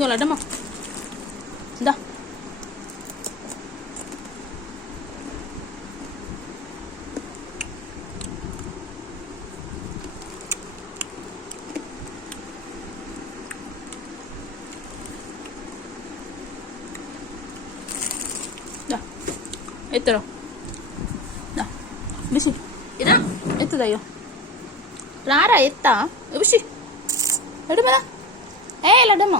ఇగో లడ్డమ్మ దా. ఎత్తురా BC ఇదా ఎత్తుదయ్యో రారా ఎత్తా బిసి ఎడు మీద ఏ లడ్డమ్మ